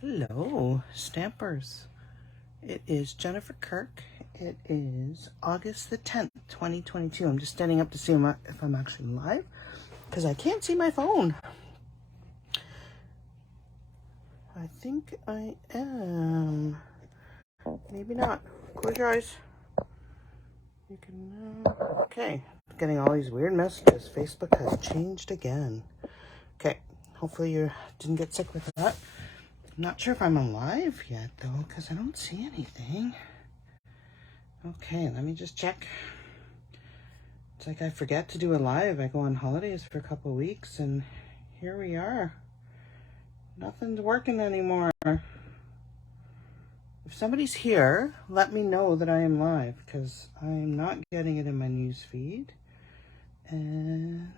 Hello, Stampers. It is Jennifer Kirk. It is August the 10th, 2022. I'm just standing up to see if I'm actually live because I can't see my phone. I think I am. Maybe not. Close your eyes. You can. Okay. Getting all these weird messages. Facebook has changed again. Okay. Hopefully you didn't get sick with that. I'm not sure if I'm alive yet, though, because I don't see anything. Okay, let me just check. It's like I forget to do a live. I go on holidays for a couple of weeks, and here we are. Nothing's working anymore. If somebody's here, let me know that I am live, because I'm not getting it in my news feed. And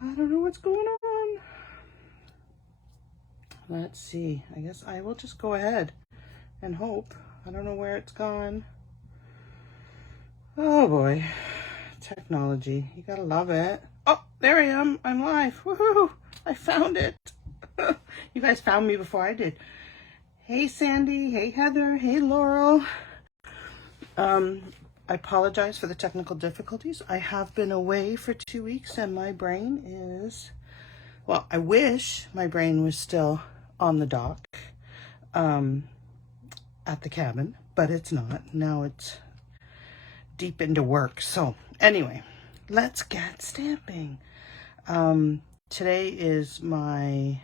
I don't know what's going on. Let's see. I guess I will just go ahead and hope. I don't know where it's gone. Oh boy. Technology. You gotta love it. Oh, there I am. I'm live. Woohoo! I found it. You guys found me before I did. Hey Sandy. Hey Heather. Hey Laurel. I apologize for the technical difficulties. I have been away for 2 weeks and my brain is, well, I wish my brain was still on the dock at the cabin, but it's not. Now it's deep into work. So anyway, let's get stamping. Today is my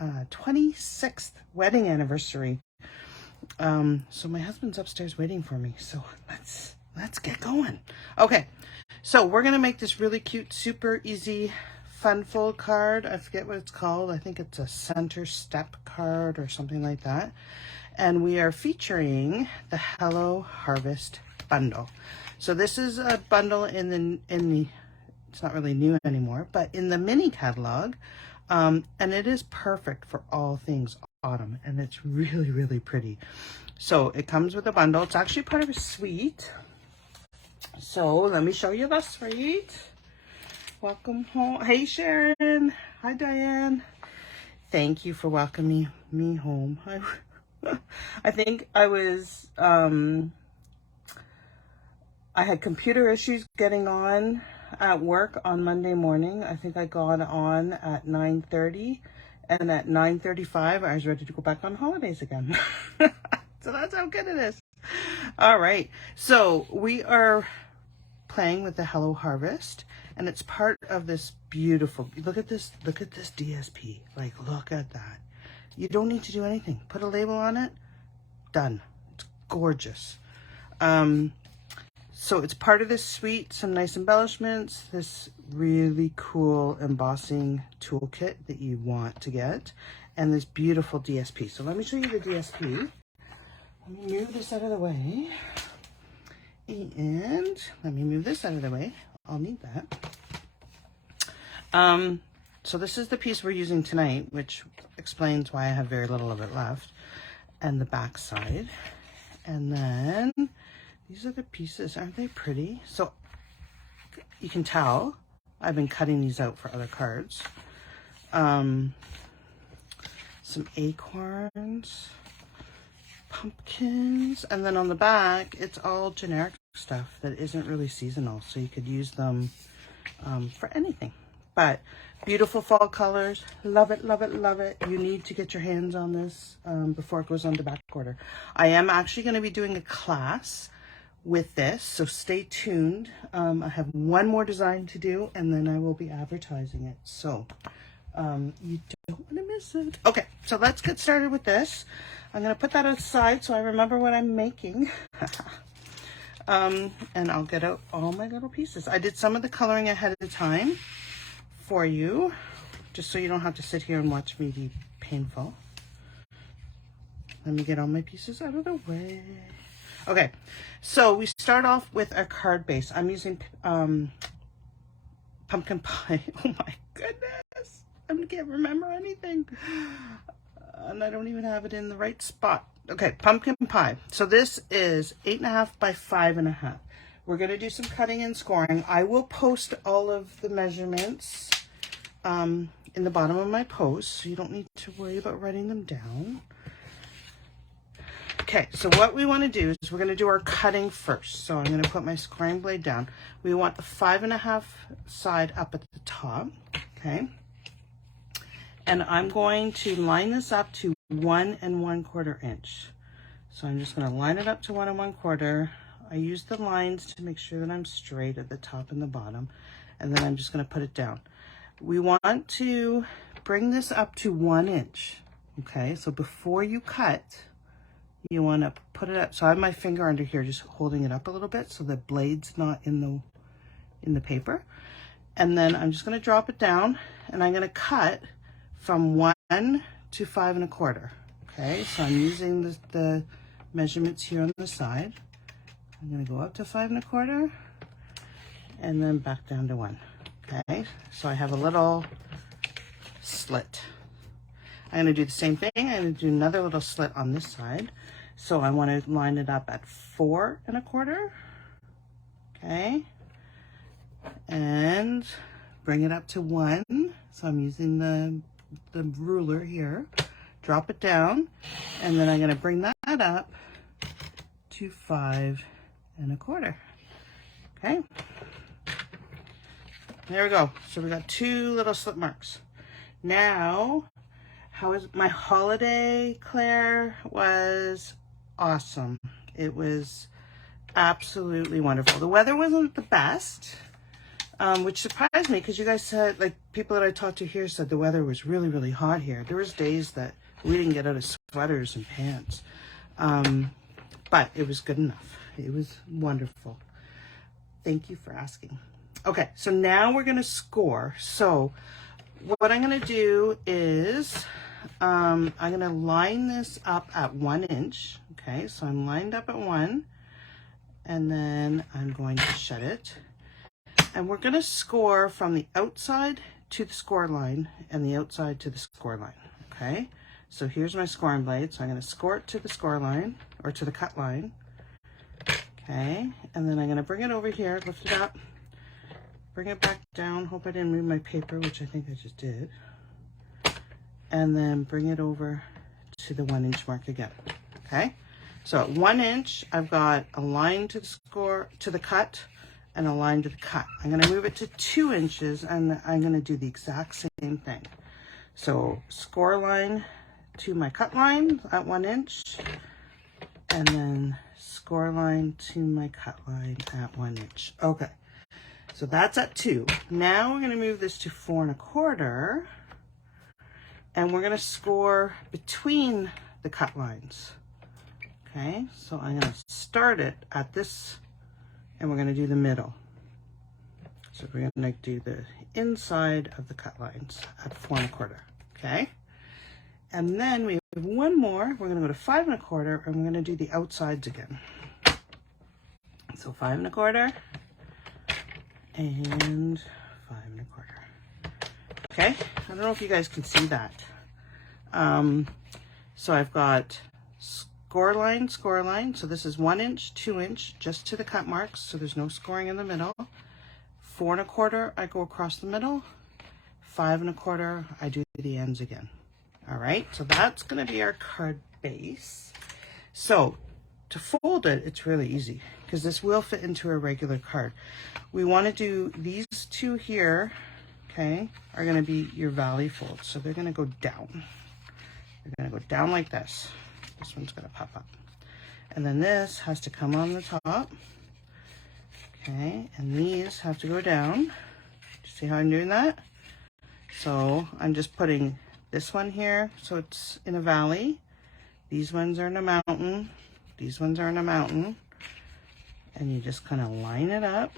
26th wedding anniversary. So my husband's upstairs waiting for me. So let's get going. Okay, so we're gonna make this really cute, super easy, fun fold card. I forget what it's called. I think it's a center step card or something like that. And we are featuring the Hello Harvest bundle. So this is a bundle in the it's not really new anymore, but in the mini catalog. And it is perfect for all things autumn, and it's really, really pretty. So it comes with a bundle. It's actually part of a suite. So let me show you the suite. Welcome home. Hey Sharon. Hi Diane. Thank you for welcoming me home. I think I was I had computer issues getting on at work on Monday morning. I think I got on at 9:30, and at 9:35 I was ready to go back on holidays again. So that's how good it is. All right, so we are playing with the Hello Harvest, and it's part of this beautiful, look at this DSP. Like, look at that. You don't need to do anything. Put a label on it, done. It's gorgeous. So it's part of this suite, some nice embellishments, this really cool embossing toolkit that you want to get, and this beautiful DSP. So let me show you the DSP. Let me move this out of the way. And let me move this out of the way. I'll need that. So this is the piece we're using tonight, which explains why I have very little of it left, and the back side. And then these are the pieces. Aren't they pretty? So you can tell I've been cutting these out for other cards. Some acorns, pumpkins, and then on the back it's all generic stuff that isn't really seasonal, so you could use them for anything. But beautiful fall colors. Love it, love it, love it. You need to get your hands on this before it goes on to back order. I am actually going to be doing a class with this, so stay tuned. I have one more design to do, and then I will be advertising it, so you don't want to miss it. Okay, so let's get started with this. I'm going to put that aside so I remember what I'm making. And I'll get out all my little pieces. I did some of the coloring ahead of time for you, just so you don't have to sit here and watch me be painful. Let me get all my pieces out of the way. Okay, so we start off with our card base. I'm using pumpkin pie. Oh my goodness, I can't remember anything. And I don't even have it in the right spot. Okay, pumpkin pie. So this is 8.5 by 5.5. We're gonna do some cutting and scoring. I will post all of the measurements in the bottom of my post, so you don't need to worry about writing them down. Okay, so what we want to do is we're going to do our cutting first. So I'm going to put my scoring blade down. We want the 5.5 side up at the top, okay? And I'm going to line this up to 1 1/4 inch. So I'm just going to line it up to 1 1/4. I use the lines to make sure that I'm straight at the top and the bottom, and then I'm just going to put it down. We want to bring this up to 1 inch, okay? So before you cut, you want to put it up. So I have my finger under here just holding it up a little bit so the blade's not in the paper. And then I'm just going to drop it down, and I'm going to cut from 1 to 5 1/4. Okay, so I'm using the measurements here on the side. I'm going to go up to 5 1/4 and then back down to 1. Okay, so I have a little slit. I'm going to do the same thing. I'm going to do another little slit on this side. So I want to line it up at 4 1/4. Okay. And bring it up to 1. So I'm using the ruler here. Drop it down. And then I'm going to bring that up to 5 1/4. Okay. There we go. So we got 2 little slit marks. Now, how is my holiday, Claire? Was awesome. It was absolutely wonderful. The weather wasn't the best, which surprised me because you guys said, like, people that I talked to here said the weather was really, really hot here. There was days that we didn't get out of sweaters and pants, but it was good enough. It was wonderful. Thank you for asking. Okay, so now we're going to score. So what I'm going to do is I'm going to line this up at 1 inch. Okay, so I'm lined up at 1, and then I'm going to shut it. And we're going to score from the outside to the score line and the outside to the score line. Okay, so here's my scoring blade. So I'm going to score it to the score line, or to the cut line. Okay, and then I'm going to bring it over here, lift it up, bring it back down. Hope I didn't move my paper, which I think I just did. And then bring it over to the 1 inch mark again. Okay, so at 1 inch, I've got a line to the score, to the cut, and a line to the cut. I'm going to move it to 2 inches, and I'm going to do the exact same thing. So score line to my cut line at 1 inch, and then score line to my cut line at 1 inch. Okay, so that's at 2. Now we're going to move this to 4 1/4, and we're going to score between the cut lines. Okay, so I'm going to start it at this, and we're going to do the middle. So we're going to do the inside of the cut lines at 4 1/4. Okay, and then we have one more. We're going to go to 5 1/4, and we're going to do the outsides again. So 5 1/4 and 5 1/4. Okay, I don't know if you guys can see that. So I've got score line. So this is 1 inch, 2 inch, just to the cut marks. So there's no scoring in the middle. 4 1/4, I go across the middle. 5 1/4, I do the ends again. All right, so that's going to be our card base. So to fold it, it's really easy because this will fit into a regular card. We want to do these two here, okay, are going to be your valley folds. So they're going to go down. They're going to go down like this. This one's going to pop up. And then this has to come on the top. Okay, and these have to go down. See how I'm doing that? So I'm just putting this one here, so it's in a valley. These ones are in a mountain. These ones are in a mountain. And you just kind of line it up.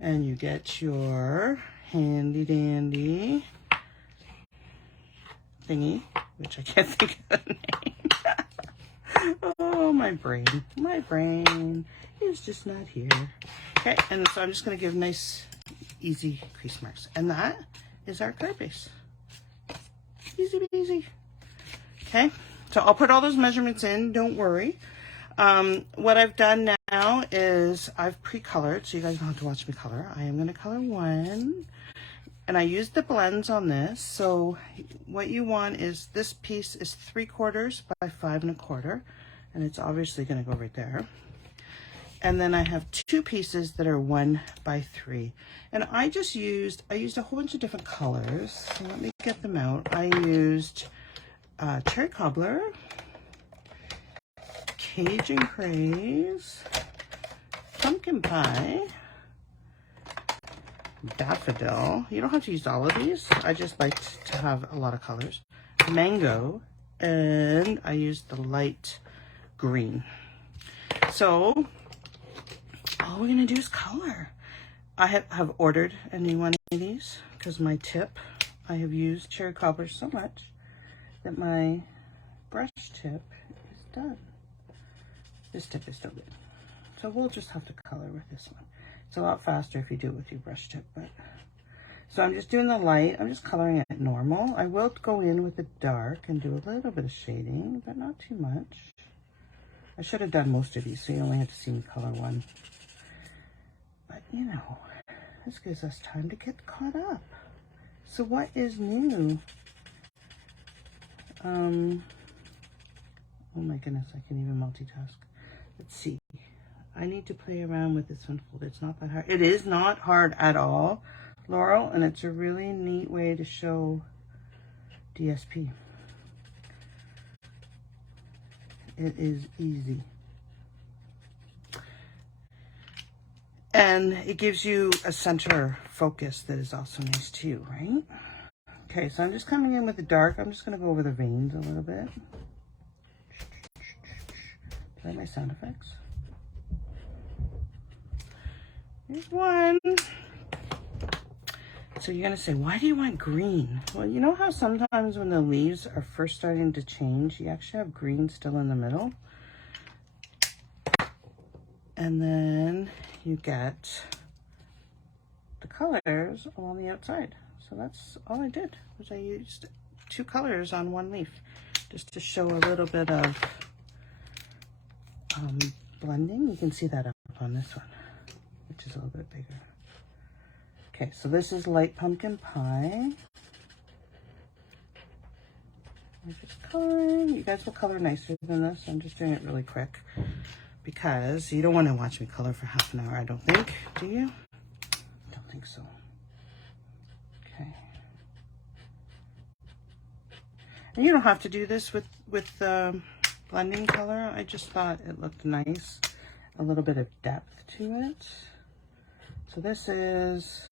And you get your handy dandy thingy, which I can't think of the name. Oh, my brain is just not here. Okay, and so I'm just going to give nice, easy crease marks. And that is our card base. Easy peasy. Okay, so I'll put all those measurements in, don't worry. What I've done now is I've pre-colored, so you guys don't have to watch me color. I am going to color one. And I used the blends on this. So what you want is, this piece is 3/4 by 5 1/4, and it's obviously going to go right there. And then I have 2 pieces that are 1 by 3. And I used a whole bunch of different colors. So let me get them out. I used cherry cobbler, Cajun craze, pumpkin pie, daffodil. You don't have to use all of these. I just like to have a lot of colors. Mango, and I used the light green. So all we're gonna do is color. I have ordered a new one of these because my tip, I have used cherry cobbler so much that my brush tip is done. This tip is still good. So we'll just have to color with this one. It's a lot faster if you do it with your brush tip, but so I'm just doing the light. I'm just coloring it normal. I will go in with the dark and do a little bit of shading, but not too much. I should have done most of these, so you only had to see me color one. But you know, this gives us time to get caught up. So what is new? Oh my goodness, I can even multitask. Let's see. I need to play around with this unfold. It's not that hard. It is not hard at all, Laurel, and it's a really neat way to show DSP. It is easy. And it gives you a center focus that is also nice too, right? Okay, so I'm just coming in with the dark. I'm just going to go over the veins a little bit. Play my sound effects. Here's one. So you're going to say, why do you want green? Well, you know how sometimes when the leaves are first starting to change, you actually have green still in the middle? And then you get the colors along the outside. So that's all I did, was I used 2 colors on 1 leaf just to show a little bit of blending. You can see that up on this one, which is a little bit bigger. Okay, so this is light pumpkin pie. I'm just coloring. You guys will color nicer than this. I'm just doing it really quick because you don't want to watch me color for half an hour, I don't think. Do you? I don't think so. Okay. And you don't have to do this with blending color. I just thought it looked nice. A little bit of depth to it. So this is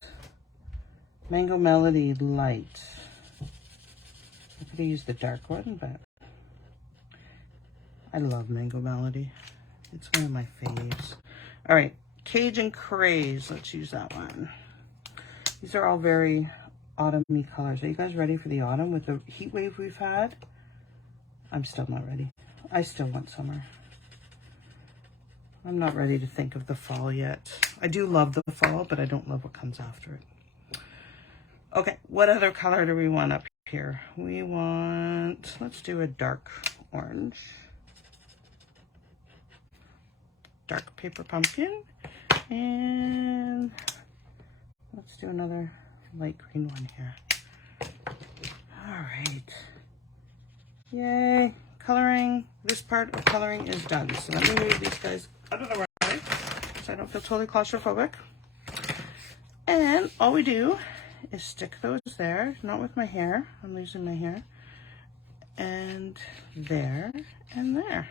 Mango Melody Light. I could have used the dark one, but I love Mango Melody. It's one of my faves. All right, Cajun Craze. Let's use that one. These are all very autumn-y colors. Are you guys ready for the autumn with the heat wave we've had? I'm still not ready. I still want summer. I'm not ready to think of the fall yet. I do love the fall, but I don't love what comes after it. Okay, what other color do we want up here? We want, let's do a dark orange. Dark paper pumpkin. And let's do another light green one here. All right. Yay. Coloring. This part of coloring is done. So let me move these guys out of the way so I don't feel totally claustrophobic. And all we do is stick those there, not with my hair. I'm losing my hair. And there and there.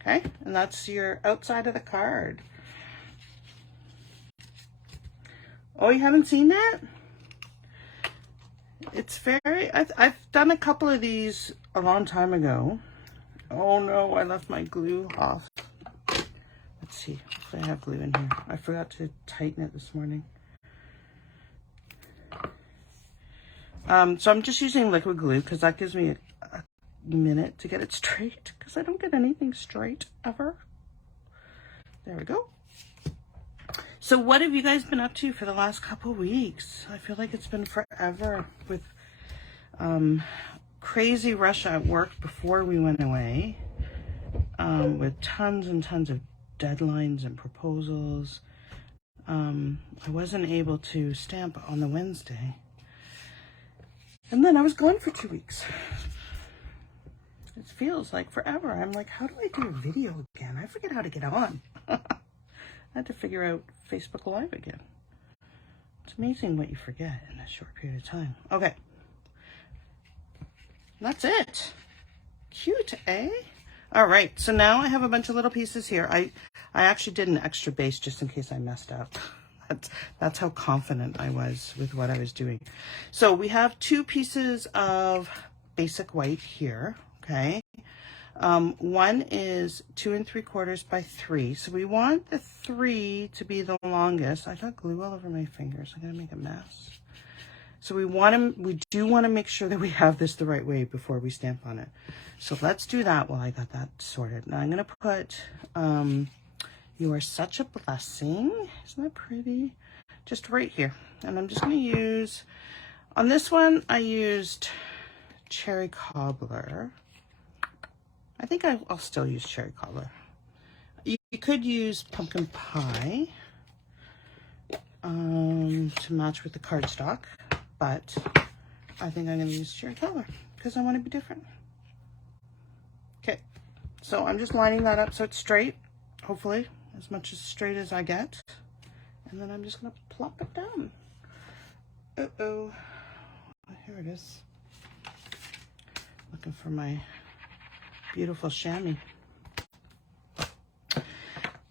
Okay? And that's your outside of the card. Oh, you haven't seen that? It's very, I've done a couple of these a long time ago. Oh no, I left my glue off. Let's see if I have glue in here. I forgot to tighten it this morning. So I'm just using liquid glue because that gives me a minute to get it straight, because I don't get anything straight ever. There we go. So what have you guys been up to for the last couple weeks? I feel like it's been forever with crazy rush at work before we went away, with tons and tons of deadlines and proposals. I wasn't able to stamp on the Wednesday. And then I was gone for 2 weeks. It feels like forever. I'm like, how do I do a video again? I forget how to get on. I had to figure out Facebook Live again. It's amazing what you forget in a short period of time. Okay. That's it. Cute, eh? All right, so now I have a bunch of little pieces here. I actually did an extra base just in case I messed up. That's how confident I was with what I was doing. So we have 2 pieces of basic white here, okay? One is 2 3/4 by 3. So we want the 3 to be the longest. I got glue all over my fingers. I'm gonna make a mess. So we do want to make sure that we have this the right way before we stamp on it. So let's do that while I got that sorted. Now I'm going to put, You Are Such a Blessing. Isn't that pretty? Just right here. And I'm just going to use, on this one, I used Cherry Cobbler. I think I'll still use Cherry Cobbler. You could use Pumpkin Pie to match with the cardstock. But I think I'm going to use Cherry Cobbler because I want to be different. Okay, so I'm just lining that up so it's straight, hopefully, as much as straight as I get. And then I'm just going to plop it down. Uh-oh. Here it is. Looking for my beautiful chamois.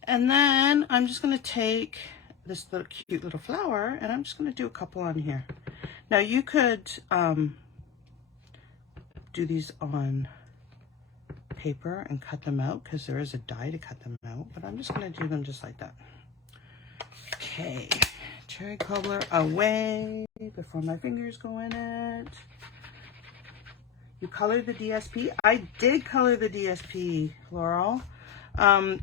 And then I'm just going to take this little cute little flower and I'm just going to do a couple on here. Now you could do these on paper and cut them out because there is a die to cut them out, but I'm just going to do them just like that. Okay, Cherry Cobbler away before my fingers go in it. You colored the DSP. I did color the DSP, Laurel.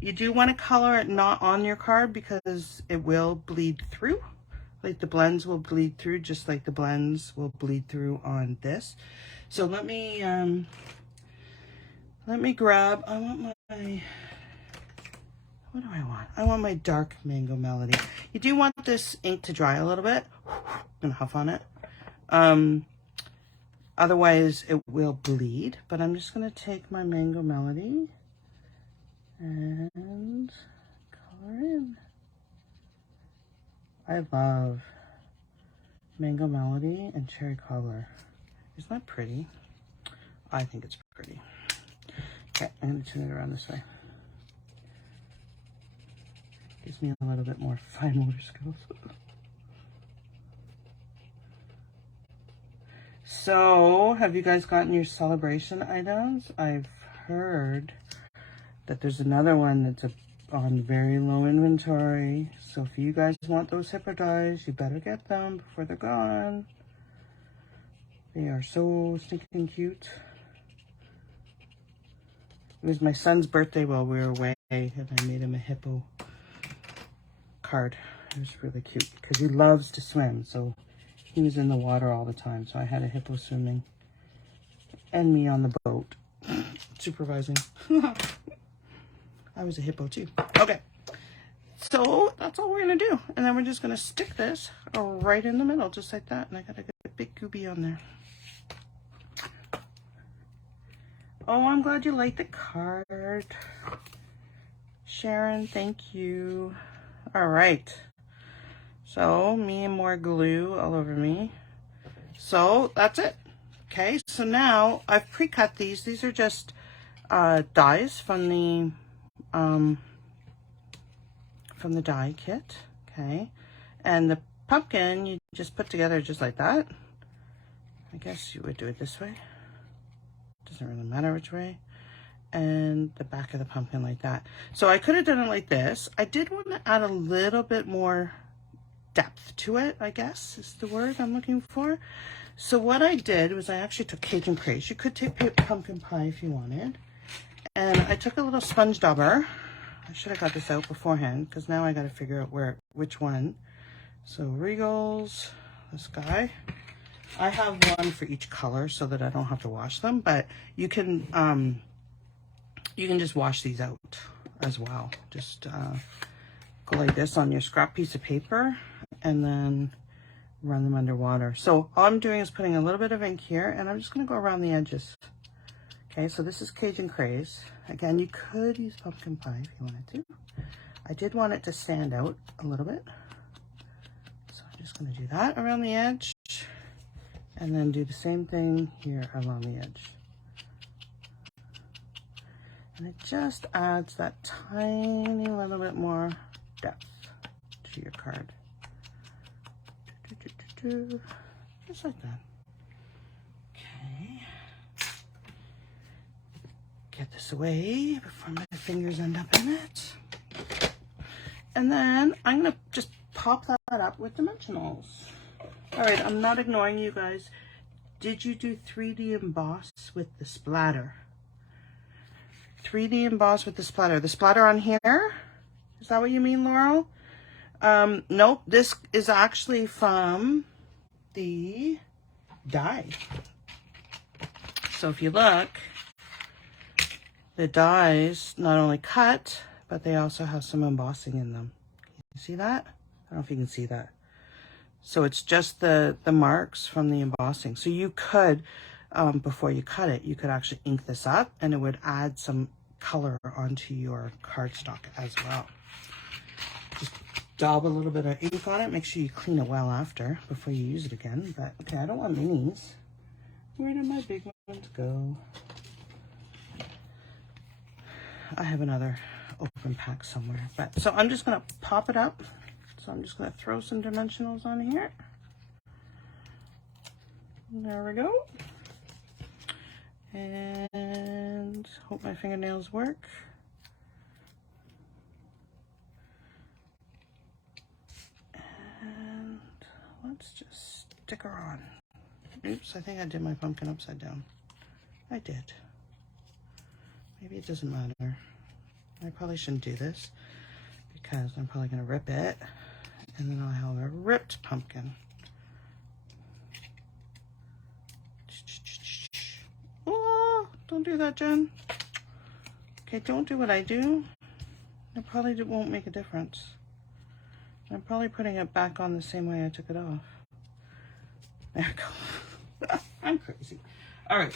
You do want to color it not on your card because it will bleed through. Like the blends will bleed through just like the blends will bleed through on this. So let me grab, I want my, what do I want? I want my dark Mango Melody. You do want this ink to dry a little bit. I'm gonna huff on it. Otherwise it will bleed, but I'm just gonna take my Mango Melody and color in. I love Mango Melody and Cherry Cobbler. Isn't that pretty? I think it's pretty. Okay, I'm going to turn it around this way. Gives me a little bit more fine motor skills. So, have you guys gotten your celebration items? I've heard that there's another one that's on very low inventory. So if you guys want those Hippo dies, you better get them before they're gone. They are so stinking cute. It was my son's birthday while we were away, and I made him a hippo card. It was really cute because he loves to swim, so he was in the water all the time. So I had a hippo swimming and me on the boat supervising. I was a hippo too. Okay, so that's all we're gonna do, and then we're just gonna stick this right in the middle, just like that. And I got a big gooby on there. Oh, I'm glad you liked the card, Sharon. Thank you. All right. So me and more glue all over me. So that's it. Okay. So now I've pre-cut these. These are just dies from the die kit. Okay. And the pumpkin you just put together just like that. I guess you would do it this way. Doesn't really matter which way. And the back of the pumpkin like that. So I could have done it like this. I did want to add a little bit more depth to it, I guess is the word I'm looking for. So what I did was I actually took Cajun Craze. You could take pumpkin pie if you wanted. And I took a little sponge dauber. I should have got this out beforehand because now I got to figure out which one. So Regals, this guy. I have one for each color so that I don't have to wash them, but you can just wash these out as well. Just go like this on your scrap piece of paper and then run them underwater. So all I'm doing is putting a little bit of ink here, and I'm just going to go around the edges. Okay, so this is Cajun Craze. Again, you could use pumpkin pie if you wanted to. I did want it to stand out a little bit. So I'm just going to do that around the edge, and then do the same thing here along the edge. And it just adds that tiny little bit more depth to your card. Just like that. Okay. Get this away before my fingers end up in it. And then I'm going to just pop that up with dimensionals. All right, I'm not ignoring you guys. Did you do 3D emboss with the splatter? 3D emboss with the splatter. The splatter on here? Is that what you mean, Laurel? Nope, this is actually from the die. So if you look, the dies not only cut, but they also have some embossing in them. Can you see that? I don't know if you can see that. So it's just the marks from the embossing. So you could, before you cut it, you could actually ink this up, and it would add some color onto your cardstock as well. Just daub a little bit of ink on it. Make sure you clean it well after, before you use it again. But okay, I don't want minis. Where did my big ones go? I have another open pack somewhere. But so I'm just gonna pop it up. So I'm just gonna throw some dimensionals on here. There we go. And hope my fingernails work. And let's just stick her on. Oops, I think I did my pumpkin upside down. I did. Maybe it doesn't matter. I probably shouldn't do this because I'm probably gonna rip it, and then I'll have a ripped pumpkin. Oh, don't do that, Jen. Okay, don't do what I do. It probably won't make a difference. I'm probably putting it back on the same way I took it off. There we go. I'm crazy. All right.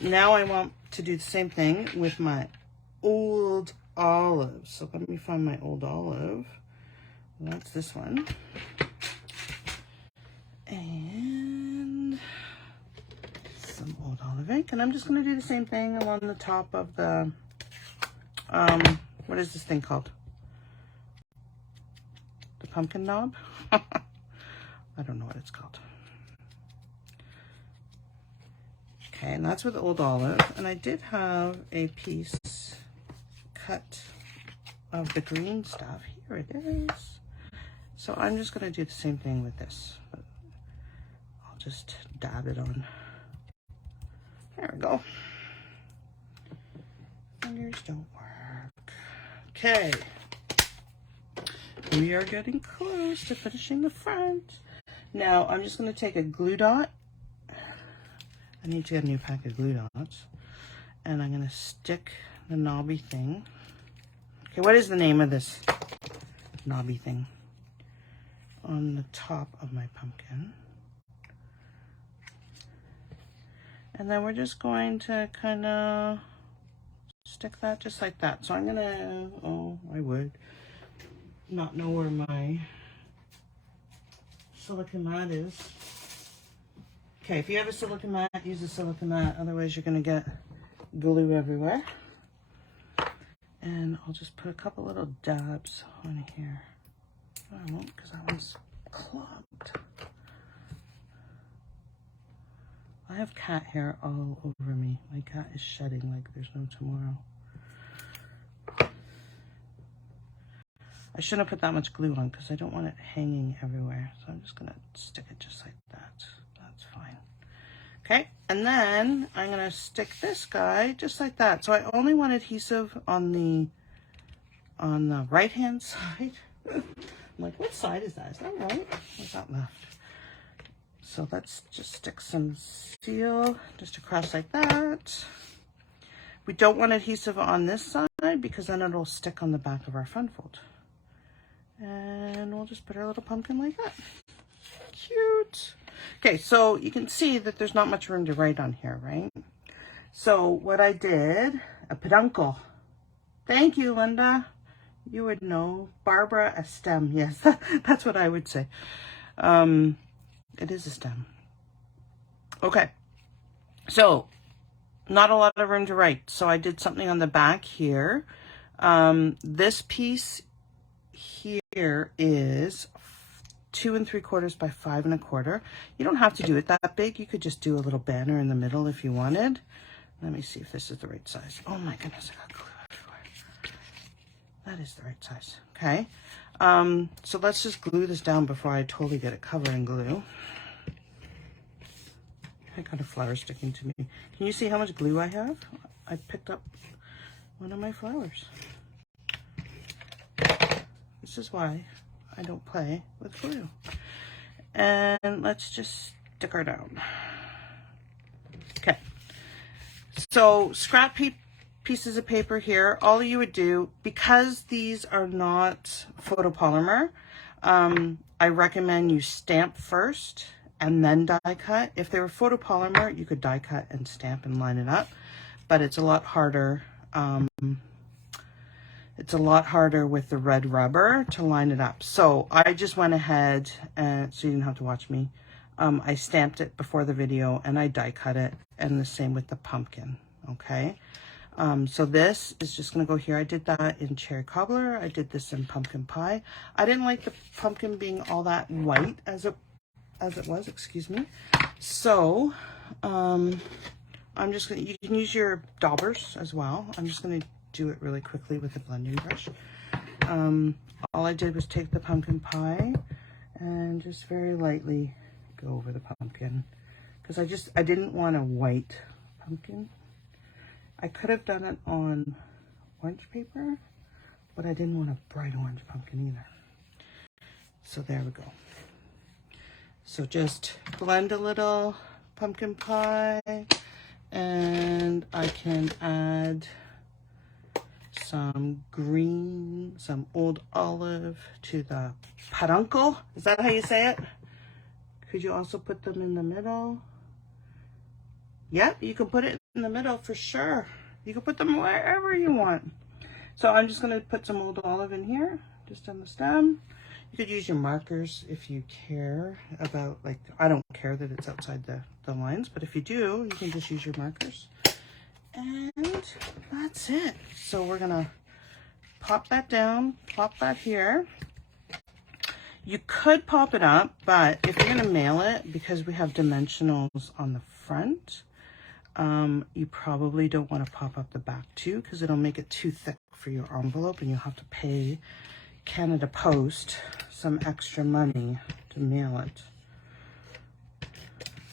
Now I want to do the same thing with my old olive. So let me find my old olive. That's this one. And some old olive ink. And I'm just going to do the same thing along the top of the, what is this thing called? The pumpkin knob? I don't know what it's called. Okay, and that's with old olive. And I did have a piece cut of the green stuff. Here it is. So I'm just going to do the same thing with this. I'll just dab it on. There we go. Fingers don't work. Okay. We are getting close to finishing the front. Now I'm just going to take a glue dot. I need to get a new pack of glue dots. And I'm going to stick the knobby thing. Okay, what is the name of this knobby thing? On the top of my pumpkin. And then we're just going to kind of stick that just like that. So I'm going to, oh, I would not know where my silicone mat is. Okay, if you have a silicone mat, use a silicone mat. Otherwise, you're going to get glue everywhere. And I'll just put a couple little dabs on here. I won't because that one's clogged. I have cat hair all over me. My cat is shedding like there's no tomorrow. I shouldn't have put that much glue on because I don't want it hanging everywhere. So I'm just going to stick it just like that. That's fine. Okay, and then I'm going to stick this guy just like that. So I only want adhesive on the right-hand side. I'm like, what side is that? Is that right? Or is that left? So let's just stick some seal just across like that. We don't want adhesive on this side because then it'll stick on the back of our fun fold. And we'll just put our little pumpkin like that. Cute. Okay, so you can see that there's not much room to write on here, right? So what I did, a peduncle. Thank you, Linda. You would know. Barbara, a stem. Yes, that's what I would say. It is a stem. Okay, so not a lot of room to write. So I did something on the back here. This piece here is 2 3/4 by 5 1/4. You don't have to do it that big. You could just do a little banner in the middle if you wanted. Let me see if this is the right size. Oh my goodness, I got glue everywhere. That is the right size. Okay. So let's just glue this down before I totally get it covered in glue. I got a flower sticking to me. Can you see how much glue I have? I picked up one of my flowers. This is why I don't play with glue. And let's just stick her down. Okay. So scrap pieces of paper here. All you would do, because these are not photopolymer, I recommend you stamp first and then die cut. If they were photopolymer, you could die cut and stamp and line it up, but it's a lot harder. It's a lot harder with the red rubber to line it up. So I just went ahead and, so you didn't have to watch me. I stamped it before the video and I die cut it, and the same with the pumpkin. Okay. So this is just going to go here. I did that in cherry cobbler. I did this in pumpkin pie. I didn't like the pumpkin being all that white as it was, excuse me. So, I'm just going to, you can use your daubers as well. I'm just going to do it really quickly with a blending brush. All I did was take the pumpkin pie and just very lightly go over the pumpkin, because I didn't want a white pumpkin. I could have done it on orange paper, but I didn't want a bright orange pumpkin either. So there we go. So just blend a little pumpkin pie, and I can add some green, some old olive to the peduncle. Is that how you say it? Could you also put them in the middle? Yep, you can put it in the middle for sure. You can put them wherever you want. So I'm just going to put some old olive in here, just on the stem. You could use your markers if you care about, like, I don't care that it's outside the lines, but if you do, you can just use your markers. And that's it. So we're going to pop that down, plop that here. You could pop it up, but if you're going to mail it, because we have dimensionals on the front, you probably don't want to pop up the back too, because it'll make it too thick for your envelope, and you'll have to pay Canada Post some extra money to mail it.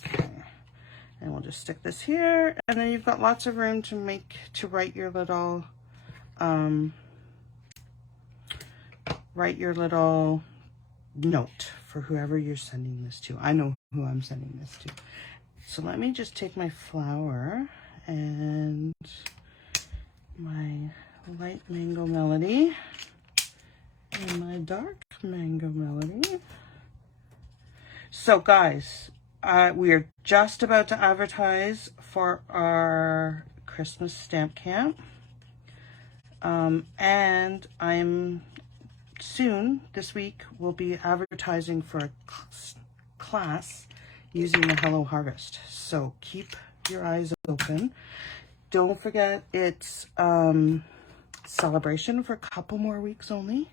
Okay. And we'll just stick this here, and then you've got lots of room to write your little note for whoever you're sending this to. I know who I'm sending this to. So let me just take my flower and my light mango melody and my dark mango melody. So guys, we are just about to advertise for our Christmas stamp camp. And I'm soon, this week, we'll be advertising for a class using the Hello Harvest. So keep your eyes open. Don't forget, it's celebration for a couple more weeks only.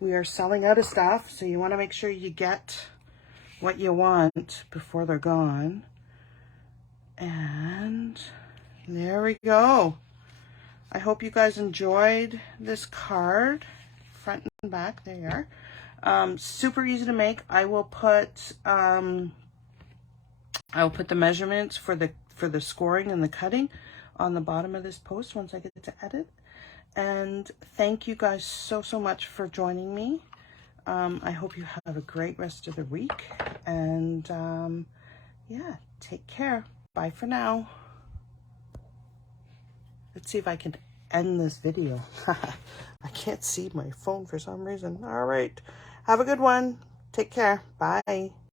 We are selling out of stuff, so you want to make sure you get what you want before they're gone. And there we go. I hope you guys enjoyed this card, front and back. There you are. Super easy to make. I will put the measurements for the scoring and the cutting on the bottom of this post once I get to edit. And thank you guys so much for joining me. I hope you have a great rest of the week, and yeah, take care. Bye for now. Let's see if I can end this video. I can't see my phone for some reason. All right. Have a good one. Take care. Bye.